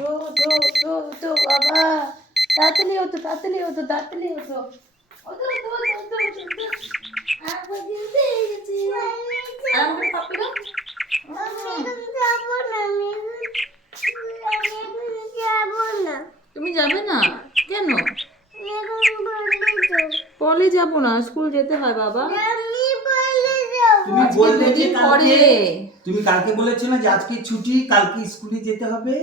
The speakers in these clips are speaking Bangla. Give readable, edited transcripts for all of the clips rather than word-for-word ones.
ওঠো ওঠো ওঠো ওঠো বাবা, তাড়াতাড়ি ওঠো তাড়াতাড়ি ওঠো তাড়াতাড়ি ওঠো ওঠো ওঠো ওঠো ওঠো ওঠো। আবার জিতে গেছি। আরাম করে পাপ্পি দাও। তুমি যাবে না কেন? পরে যাব না, স্কুল যেতে হয় বাবা। তুমি বললে যে পরে তুমি কালকে বলেছো না যে আজকে ছুটি, কালকে স্কুলে যেতে হবে।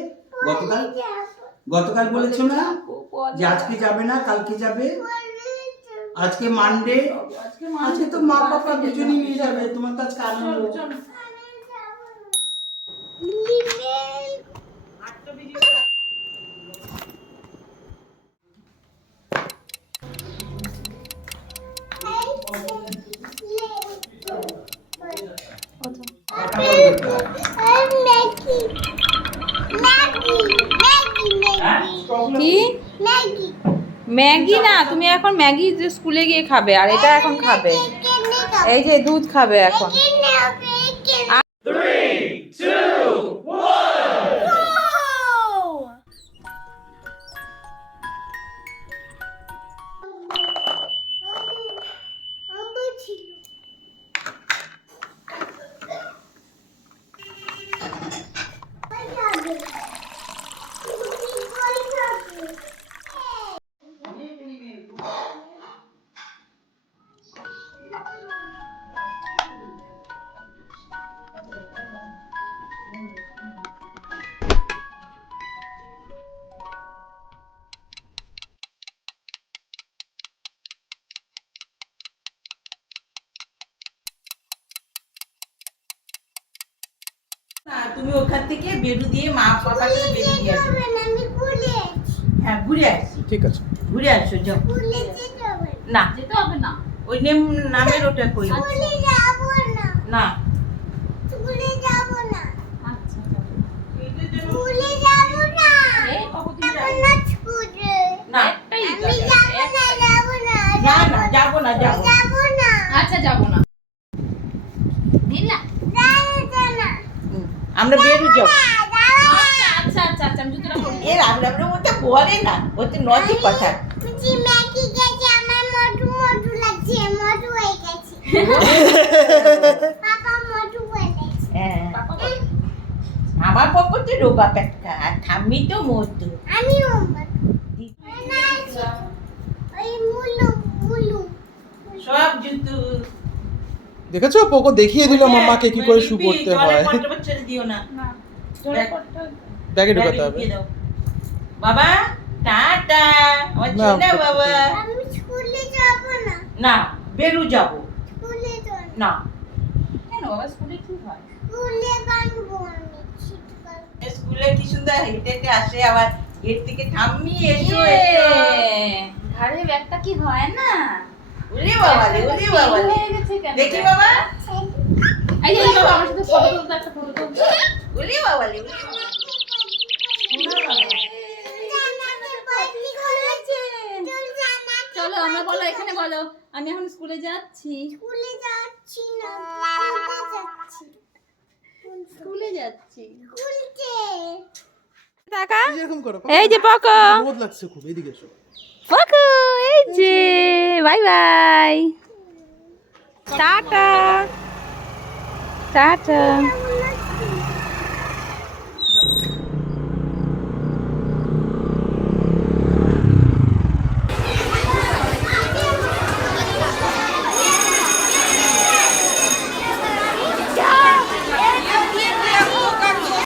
গতকাল বলেছো না যে আজকে যাবে না, কালকে যাবে। আজকে মানডে, আজকে তো মা পাপা দুজনেই নিয়ে যাবে। তোমার তো আজকে আনন্দ। কি ম্যাগি? না, তুমি এখন ম্যাগি স্কুলে গিয়ে খাবে, আর এটা এখন খাবে। এই যে দুধ খাবে এখন। তুমি ওখান থেকে বেরু দিয়ে মা পাপার সাথে বেরু দিয়ে আসো। হ্যাঁ ঘুরে আসছি। ঠিক আছে, ঘুরে আসো যাও। না যেতে হবে না। ওই নামের ওটা কই না আচ্ছা না না যাবো না যাবো আচ্ছা যাবো না। নীলা আমরা বেরু যাবো। আচ্ছা আচ্ছা আচ্ছা আমি জুতোটা পরি। এর আমরা ওটা বলে না, ওতে নজি কথা। হ্যাঁ আমার পক্ষে রোগা পেটকা, আর ঠাম্মি তো মধু। সব জুতু দেখেছো পোকো দেখিয়ে দিল মামাকে কি করে শু করতে হয়। ছেড়ে দিও না, ব্যাগে ঢোকাতে হবে। দিয়ে দাও। বাবা টাটা, আমার না, ছোনা বাবা। না বেরু যাবো না। কেন বাবা, স্কুলে কি হয়? স্কুলে কি সুন্দর হেঁটে হেঁটে আসে, আবার গেট থেকে ঠাম্মি এসো ইয়ে, এসো। ঘাড়ে ব্যাগটা কি হয় না? ওরে বাবা রে, ওরে বাবা রে। হয়ে গেছে কেন? দেখি বাবা, এই যে বাবা আমার সাথে ফটো তুলতে, একটা ফটো তুলতে। ওরে বাবা রে, ওরে বাবা রে। চলো আমরা বলো, এখানে বলো আমি এখন স্কুলে যাচ্ছি। স্কুলে যাচ্ছি। টাকা এরকম করো। এই যে পকো, রোদ লাগছে খুব, এদিকে এসো। পকো এই যে বাই বাই, টাটা টাটা।